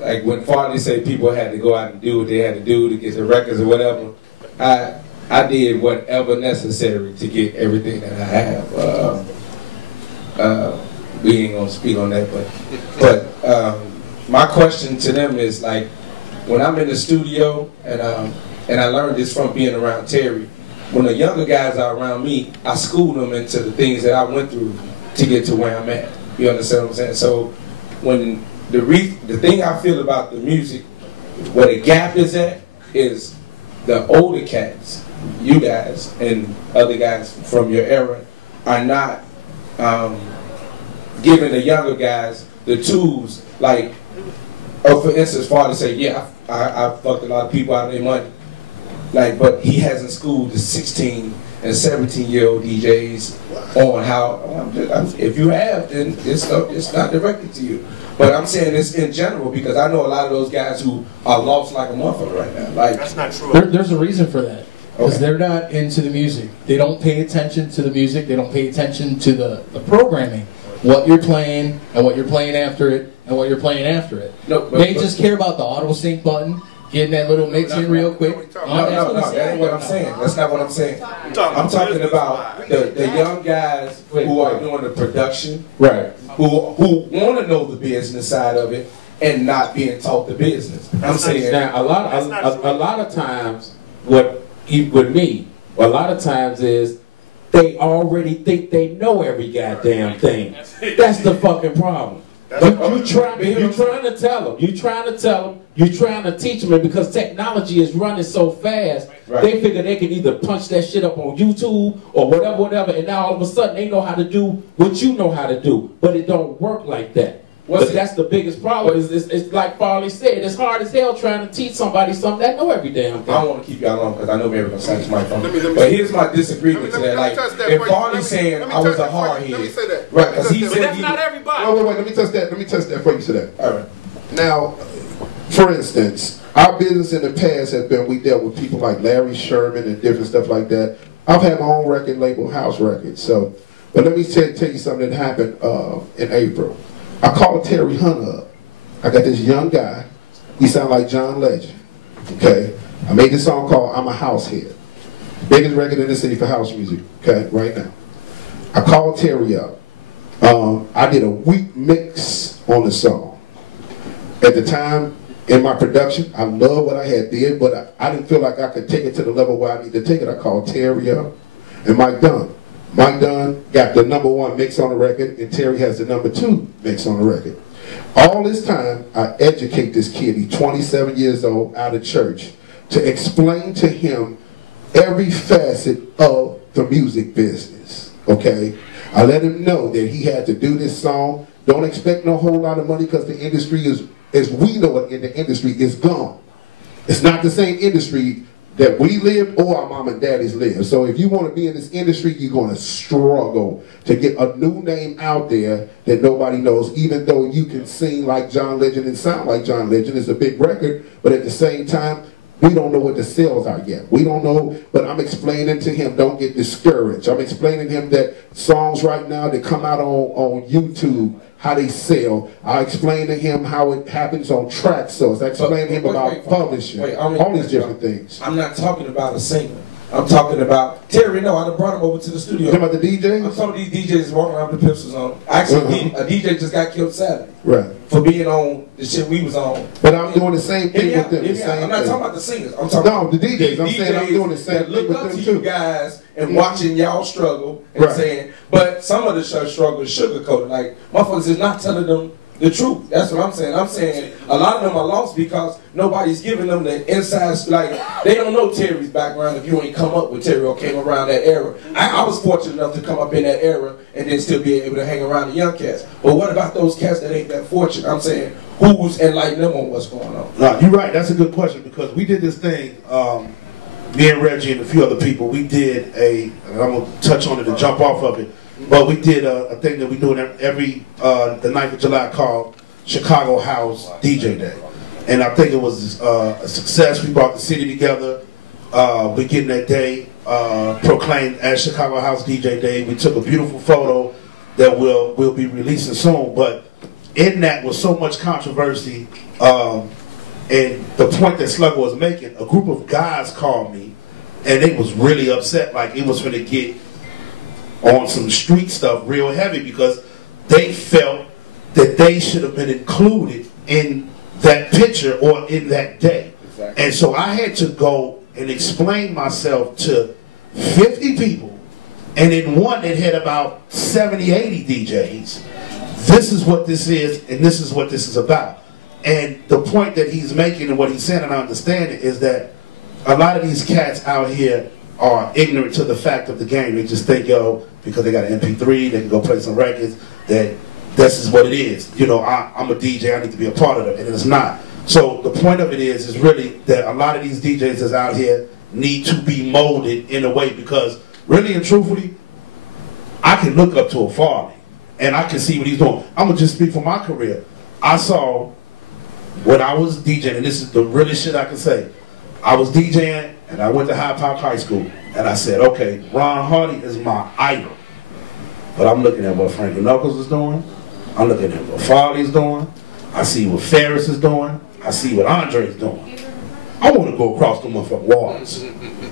like when Farley said people had to go out and do what they had to do to get the records or whatever, I did whatever necessary to get everything that I have. We ain't gonna speak on that, but my question to them is like, when I'm in the studio, and I learned this from being around Terry, when the younger guys are around me, I school them into the things that I went through to get to where I'm at. You understand what I'm saying? So when the thing I feel about the music, where the gap is at, is the older cats, you guys and other guys from your era, are not giving the younger guys the tools. Like, for instance, Father say, yeah, I fucked a lot of people out of their money. Like, but he hasn't schooled the 16 and 17-year-old DJs on how. If you have, then it's not directed to you. But I'm saying this in general because I know a lot of those guys who are lost like a motherfucker right now. Like, that's not true. There's a reason for that. Because they're not into the music. They don't pay attention to the music. They don't pay attention to the programming. What you're playing and what you're playing after it and what you're playing after it. No, they just care about the auto sync button, getting that little mix in real quick. No, that ain't what I'm saying. That's not what I'm saying. I'm talking about the young guys who are doing the production, right? Who want to know the business side of it and not being taught the business. I'm saying now a lot of times with me, a lot of times is they already think they know every goddamn thing. That's the fucking problem. You trying to tell them. You trying to teach them, and because technology is running so fast, they figure they can either punch that shit up on YouTube or whatever, and now all of a sudden they know how to do what you know how to do, but it don't work like that. But that's the biggest problem. It's like Farley said, it's hard as hell trying to teach somebody something that know every damn thing. I don't want to keep y'all long because I know Mary gonna snatch my phone. But here's my disagreement to that. Like, if Farley's saying I was a hardhead, right? Because he said that's not everybody. Wait. Let me touch that. Let me touch that before you say that. All right. Now, for instance, our business in the past has been we dealt with people like Larry Sherman and different stuff like that. I've had my own record label, House Records. So, but let me tell you something that happened in April. I called Terry Hunter up. I got this young guy. He sound like John Legend. Okay? I made this song called I'm a House Head. Biggest record in the city for house music. Okay? Right now. I called Terry up. I did a week mix on the song. At the time, in my production, I love what I had did, but I didn't feel like I could take it to the level where I need to take it. I called Terry up and Mike Dunn. Mike Dunn got the #1 mix on the record, and Terry has the #2 mix on the record. All this time, I educate this kid, he's 27 years old, out of church, to explain to him every facet of the music business, okay? I let him know that he had to do this song. Don't expect no whole lot of money because the industry is, as we know it in the industry, is gone. It's not the same industry that we lived or our mom and daddies lived. So if you want to be in this industry, you're going to struggle to get a new name out there that nobody knows, even though you can sing like John Legend and sound like John Legend. It's a big record, but at the same time, we don't know what the sales are yet. We don't know, but I'm explaining to him, don't get discouraged. I'm explaining to him that songs right now that come out on YouTube, how they sell. I explain to him how it happens on track sales. I explain to him about publishing, all these different things. I'm not talking about a singer. I'm talking about Terry. No, I done brought him over to the studio. You talking about the DJs? Some of these DJs walking around with the pistols on. Actually, a DJ just got killed Saturday. Right. For being on the shit we was on. But I'm doing the same thing with them. I'm not talking about the singers. I'm talking the DJs. I'm saying I'm doing the same thing with them too. You guys and watching y'all struggle and saying, but some of the struggle is sugarcoated. Like, motherfuckers is not telling them the truth. That's what I'm saying. I'm saying a lot of them are lost because nobody's giving them the inside. Like, they don't know Terry's background if you ain't come up with Terry or came around that era. I was fortunate enough to come up in that era and then still be able to hang around the young cats. But what about those cats that ain't that fortunate? I'm saying, who's enlightening them on what's going on? No, you're right. That's a good question because we did this thing, me and Reggie and a few other people, we did and I'm going to touch on it and jump off of it, but we did a thing that we do every the 9th of July called Chicago House DJ Day. And I think it was a success. We brought the city together. We getting that day proclaimed as Chicago House DJ Day. We took a beautiful photo that we'll be releasing soon. But in that was so much controversy, and the point that Slugger was making, a group of guys called me, and they was really upset, like it was going to get on some street stuff real heavy because they felt that they should have been included in that picture or in that day. Exactly. And so I had to go and explain myself to 50 people, and in one it had about 70, 80 DJs. This is what this is, and this is what this is about. And the point that he's making and what he's saying, and I understand it, is that a lot of these cats out here are ignorant to the fact of the game. They just think, yo, because they got an MP3, they can go play some records, that this is what it is. You know, I'm a DJ, I need to be a part of it, and it's not. So the point of it is really that a lot of these DJs that's out here need to be molded in a way, because really and truthfully, I can look up to a Farley, and I can see what he's doing. I'm going to just speak for my career. I saw when I was DJing, and this is the realest shit I can say, I was DJing, and I went to High Park High School, and I said, okay, Ron Hardy is my idol. But I'm looking at what Frankie Knuckles is doing. I'm looking at what Farley's doing. I see what Ferris is doing. I see what Andre's doing. I want to go across the motherfucking walls.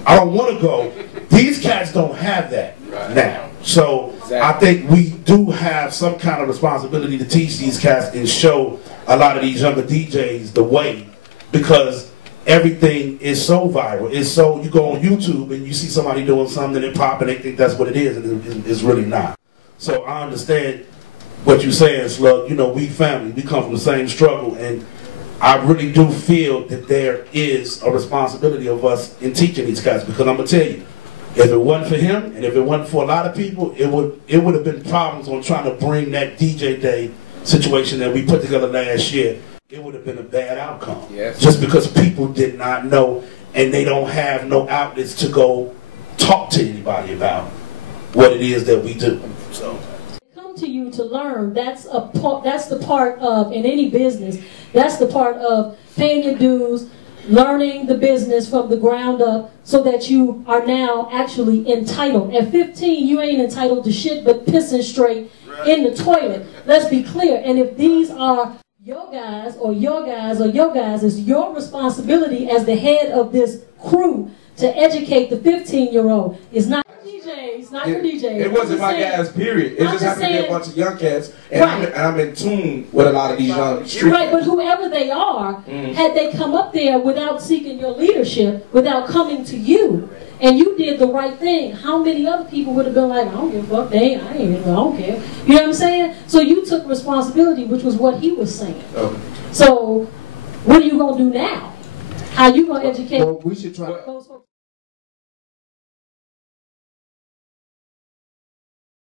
I don't want to go. These cats don't have that now. So I think we do have some kind of responsibility to teach these cats and show a lot of these younger DJs the way, because everything is so viral. It's so, you go on YouTube and you see somebody doing something and pop and they think that's what it is, and it's really not. So I understand what you're saying, Slug. You know, we family, we come from the same struggle, and I really do feel that there is a responsibility of us in teaching these guys, because I'm gonna tell you, if it wasn't for him and if it wasn't for a lot of people, it would have been problems on trying to bring that DJ Day situation that we put together last year. It would have been a bad outcome. Yes. Just because people did not know, and they don't have no outlets to go talk to anybody about what it is that we do. So come to you to learn. That's the part of, in any business, that's the part of paying your dues, learning the business from the ground up, so that you are now actually entitled. At 15, you ain't entitled to shit but pissing straight in the toilet. Let's be clear. And if these are your guys or your guys or your guys, it's your responsibility as the head of this crew to educate the 15-year-old. It's not for DJs, not for DJs. It wasn't my guys, period. It just happened to be a bunch of young cats, and I'm in tune with a lot of these young street Right, but whoever they are, had they come up there without seeking your leadership, without coming to you, and you did the right thing, how many other people would have been like, I don't give a fuck, I don't care. You know what I'm saying? So you took responsibility, which was what he was saying. Okay. So what are you going to do now? How you going to educate those folks?